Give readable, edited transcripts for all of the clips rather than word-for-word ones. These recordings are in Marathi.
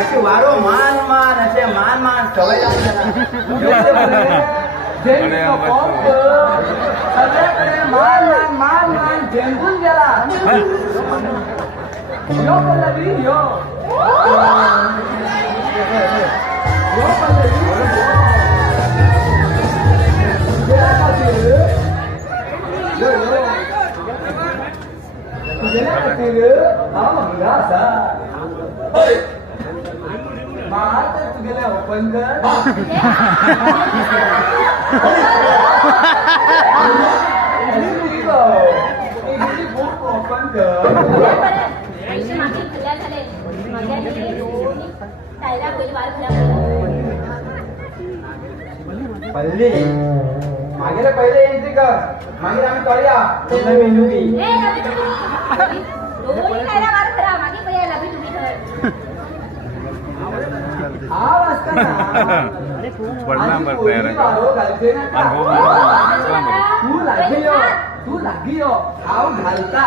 असे वारो मान मान असे मान मान सवय सगळ्याकडे मान मान मान मान झेंबून गेला यो पल्लवी यो तुझे ओपन कर ओपन कर पल्ली मागे पहिले एंट्री कर मागे आम्ही करूया तू लागी खाऊ घालता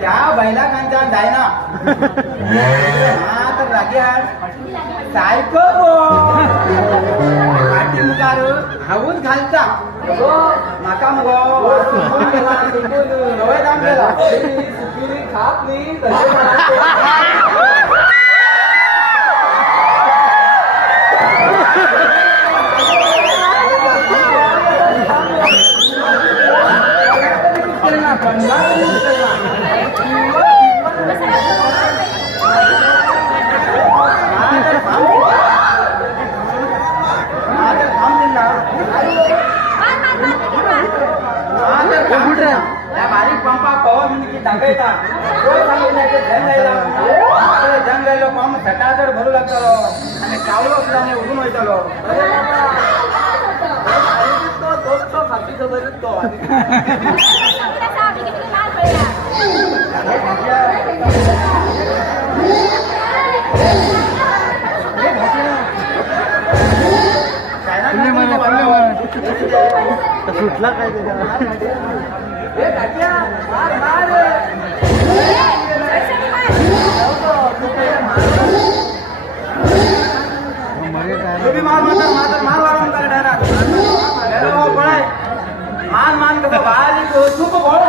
त्या बैला कांच्या जायना तर रागी सायको पाठी मुकार हावून घालता माका मगो रवय दाम गेला सुकिली खापली बारीक पंपा पवन टाकायचा जंग जायलो पंप सटासट भरू लागतालो आणि कावलो असल्याने उडून वयतालो सुटला काय मान मान कसं बाहेर खूप गोड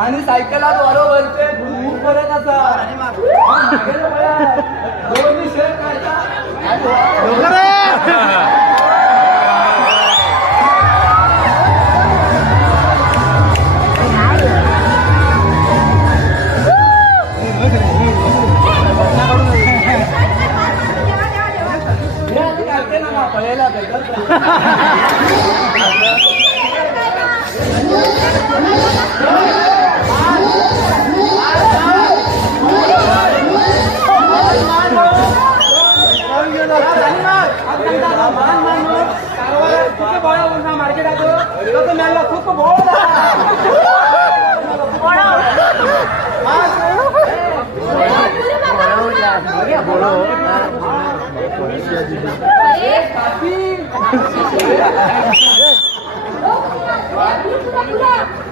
आणि सायकलात बरोबरचे भूक परत असा दोन्ही शेअर काढता पळेला मार्केट खूप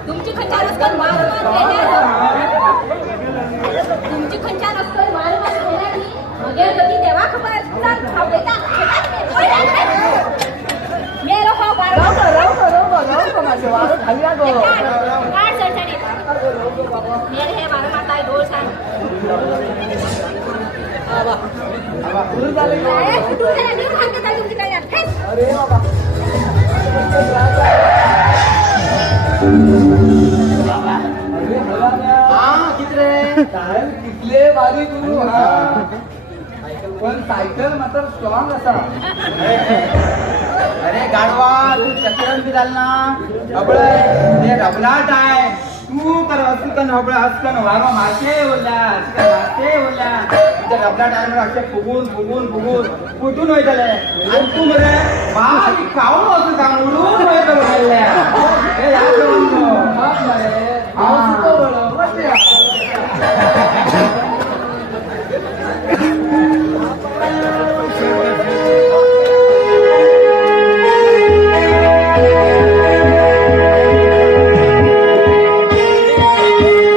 तुमची खंचार असकर मार तुमची खंचार असकर मार वगैरे कधी देवा खबर मेरो खाऊ मेरे हे बारा माता डोल सांग किती रे काय कितले बारी तू हा. पण सायकल मात्र स्ट्रॉंग असा अरे गाडवा तू चक्रण बी झाल ना अबळ हे रबलाट आहे तू तर असं हबळ असं वागा मारते बोलला मारते बोलला ते रबलाट आहे म्हणून असे फुगून फुगून फुगून कुठून होय झाले आणि तू म्हणे बाई काऊन असं सांग उडून होय तर बोलल्या हे याचं म्हणतो बाप मारे हा सुतो बरं बस या.